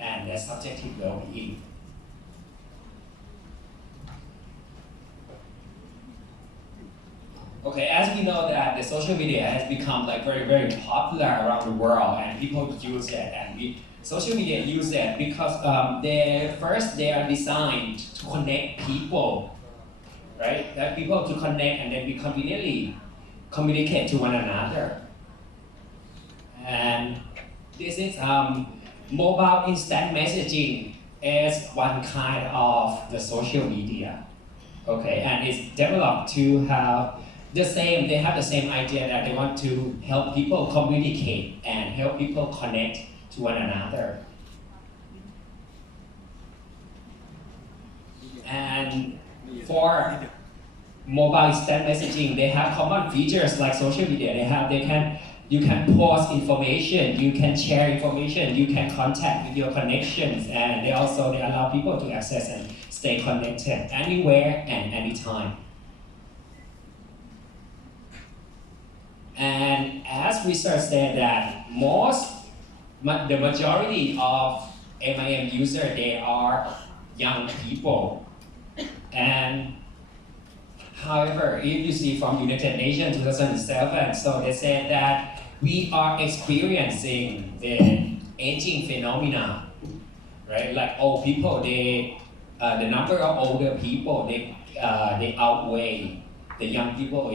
and their subjective well-being. Okay, as we know that the social media has become like very, very popular around the world, and people use it, and social media use it because they are designed to connect people, right? That people to connect and then we conveniently communicate to one another. And this is mobile instant messaging is one kind of the social media. Okay, and it's developed to have they have the same idea that they want to help people communicate and help people connect to one another. And for mobile instant messaging, they have common features like social media. You can post information, you can share information, you can contact with your connections, and they allow people to access and stay connected anywhere and anytime. And as research said that the majority of MIM users, they are young people. And however, if you see from United Nations 2007, so they said that we are experiencing the aging phenomena, right? Like old people, the number of older people, they outweigh the young people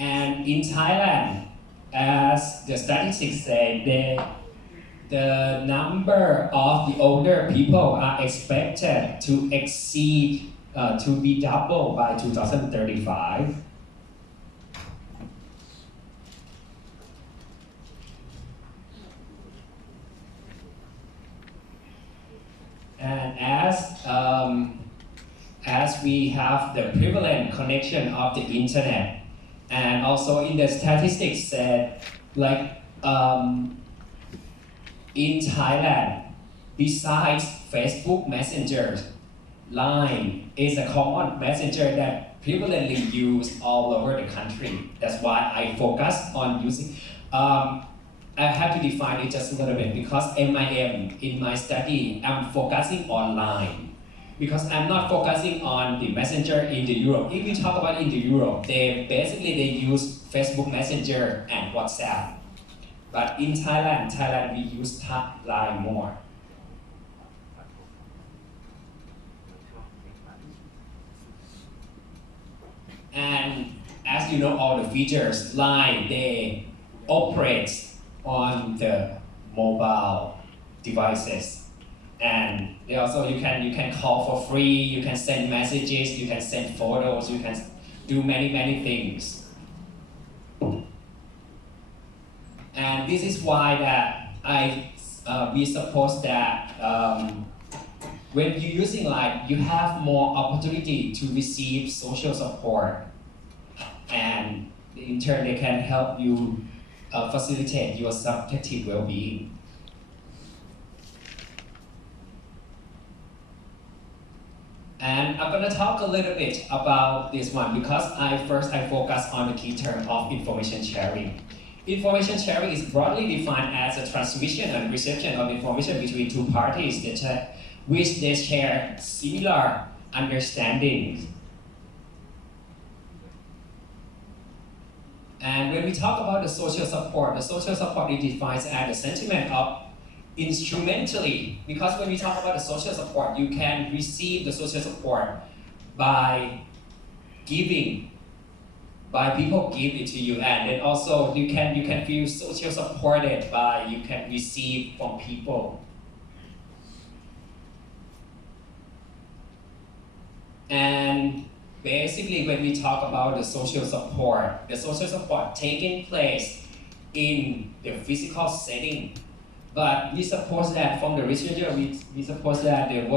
And in Thailand, as the statistics say, the number of the older people are expected to exceed, to be double by 2035. And as we have the prevalent connection of the internet, and also in the statistics said, like in Thailand, besides Facebook Messenger, Line is a common messenger that prevalently used all over the country. That's why I focus on using. I have to define it just a little bit because MIM in my study, I'm focusing on Line. Because I'm not focusing on the messenger in the Europe. If you talk about in the Europe, they use Facebook Messenger and WhatsApp. But in Thailand we use Line more. And as you know all the features, Line, they operate on the mobile devices. And they also you can call for free, you can send messages, you can send photos, you can do many things. And this is why that we suppose that when you're using Line, you have more opportunity to receive social support, and in turn they can help you facilitate your subjective well-being. And I'm going to talk a little bit about this one because I focus on the key term of information sharing. Information sharing is broadly defined as a transmission and reception of information between two parties which they share similar understandings. And when we talk about the social support is defined as the sentiment of instrumentally, because when we talk about the social support, you can receive the social support by giving, by people give it to you, and then also you can feel social supported by you can receive from people. And basically when we talk about the social support taking place in the physical setting. But we suppose that from the researcher, we suppose that in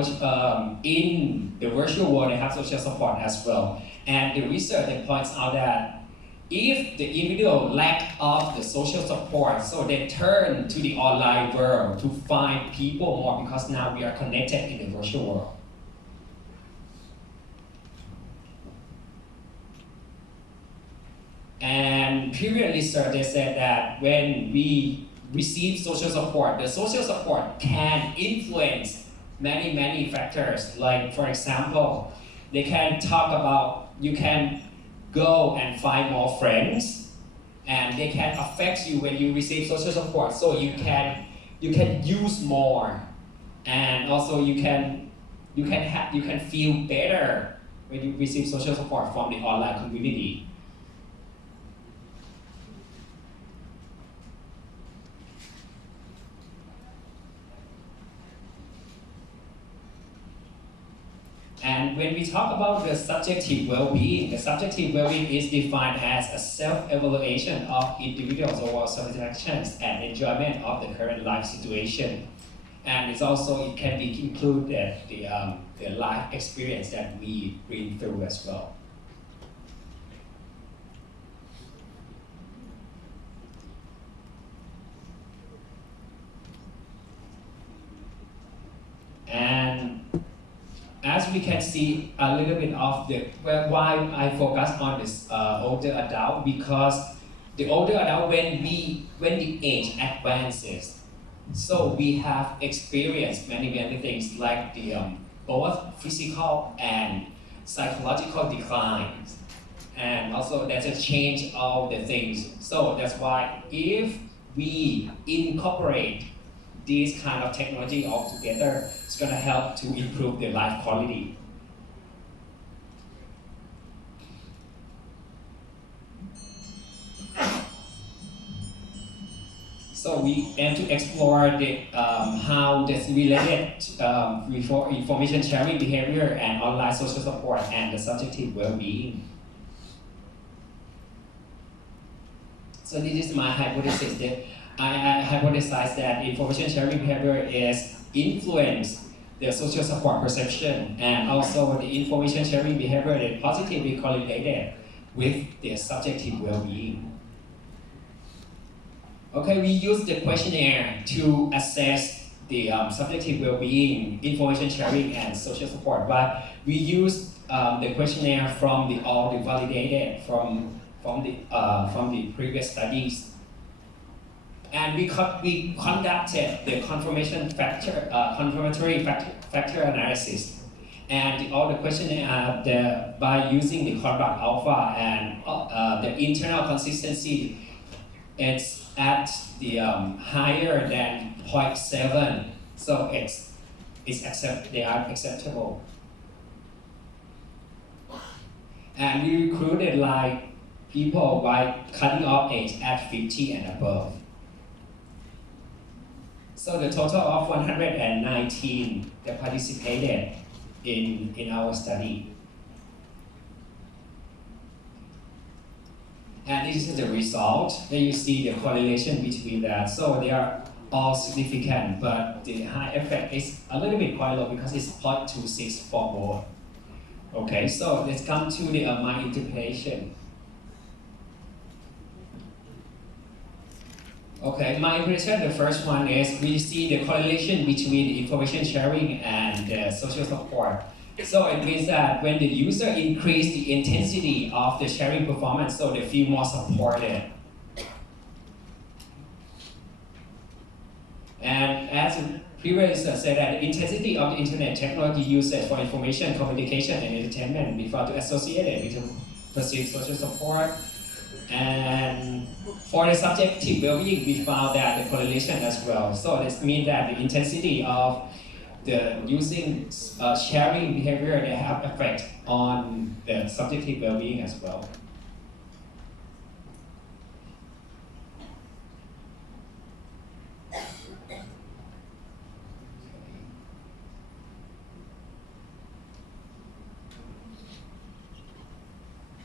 the virtual world they have social support as well. And the research points out that if the individual lack of the social support, so they turn to the online world to find people more because now we are connected in the virtual world. And And previous research they said that when we receive social support, the social support can influence many factors. Like for example, they can talk about you can go and find more friends, and they can affect you when you receive social support. So you can use more, and also you can feel better when you receive social support from the online community. And when we talk about the subjective well-being, the subjective well-being is defined as a self-evaluation of individuals' overall satisfactions and enjoyment of the current life situation. And it can be included the life experience that we bring through as well. And as we can see a little bit of why I focus on this older adult, because the older adult, when the age advances, so we have experienced many things like the both physical and psychological declines, and also there's a change of the things. So that's why if we incorporate these kind of technology all together, it's going to help to improve the life quality. So we aim to explore how this related information sharing behavior and online social support and the subjective well-being. So this is my hypothesis that I hypothesize that information sharing behavior is influence the social support perception, and also the information sharing behavior is positively correlated with the subjective well-being. Okay, we use the questionnaire to assess the subjective well-being, information sharing, and social support. But we use the questionnaire from all the validated from the previous studies. And we conducted the confirmatory factor analysis, and all the questionnaire by using the conduct alpha and the internal consistency, it's at the higher than 0.7, so they are acceptable. And we recruited like people by cutting off age at 50 and above. So the total of 119 that participated in our study. And this is the result. Then you see the correlation between that. So they are all significant, but the high effect is a little bit quite low because it's 0.26 for both. Okay, so let's come to my interpretation. Okay, my impression, the first one is we see the correlation between information sharing and social support. So it means that when the user increase the intensity of the sharing performance, so they feel more supported. And as previous said, that the intensity of the internet technology usage for information, communication, and entertainment we found to associate it with perceived social support. And for the subjective well-being, we found that the correlation as well. So this means that the intensity of the using sharing behavior, they have effect on the subjective well-being as well.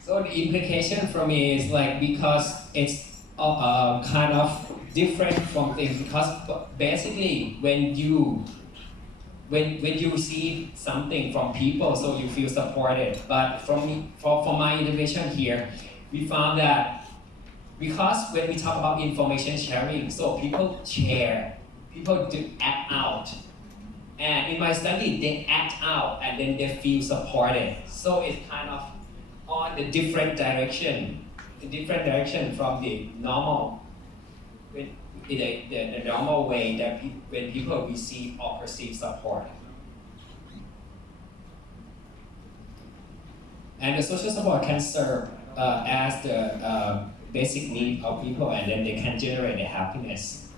So the implication for me is like, because it's kind of different from things, because basically when you receive something from people, so you feel supported. But from my intervention here, we found that because when we talk about information sharing, so people share, people do act out. And in my study, they act out and then they feel supported. So it's kind of on the different direction. different direction from the normal, the normal way that when people receive or perceive support. And the social support can serve as the basic need of people, and then they can generate the happiness.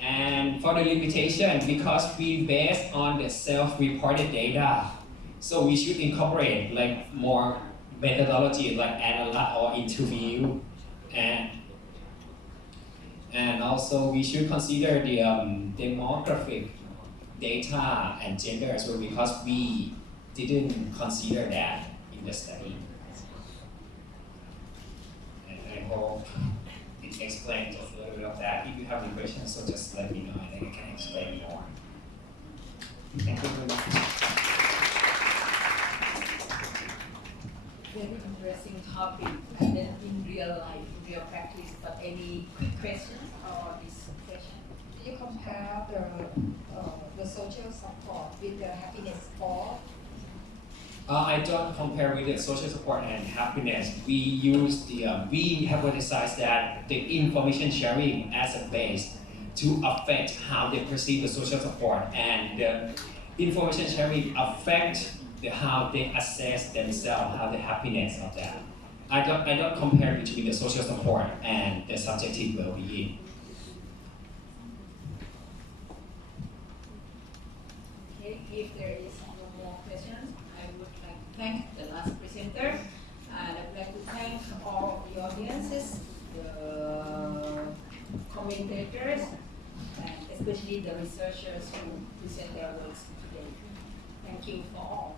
And for the limitation, because we base on the self-reported data, so we should incorporate like more methodology like analyze or interview, and also we should consider the demographic data and gender as well, because we didn't consider that in the study. And I hope it explains just a little bit of that. If you have any questions, so just let me know and I can explain more. Thank you very much. Very interesting topic, and then in real life, real practice. But any quick questions or this question? Do you compare the social support with the happiness score? I don't compare with the social support and happiness. We use we hypothesize that the information sharing as a base to affect how they perceive the social support, and the information sharing affect how they assess themselves, how the happiness of that. I don't compare between the social support and the subjective well-being. Okay, if there is no more questions, I would like to thank the last presenter, and I would like to thank all the audiences, the commentators, and especially the researchers who present their works today. Thank you for all.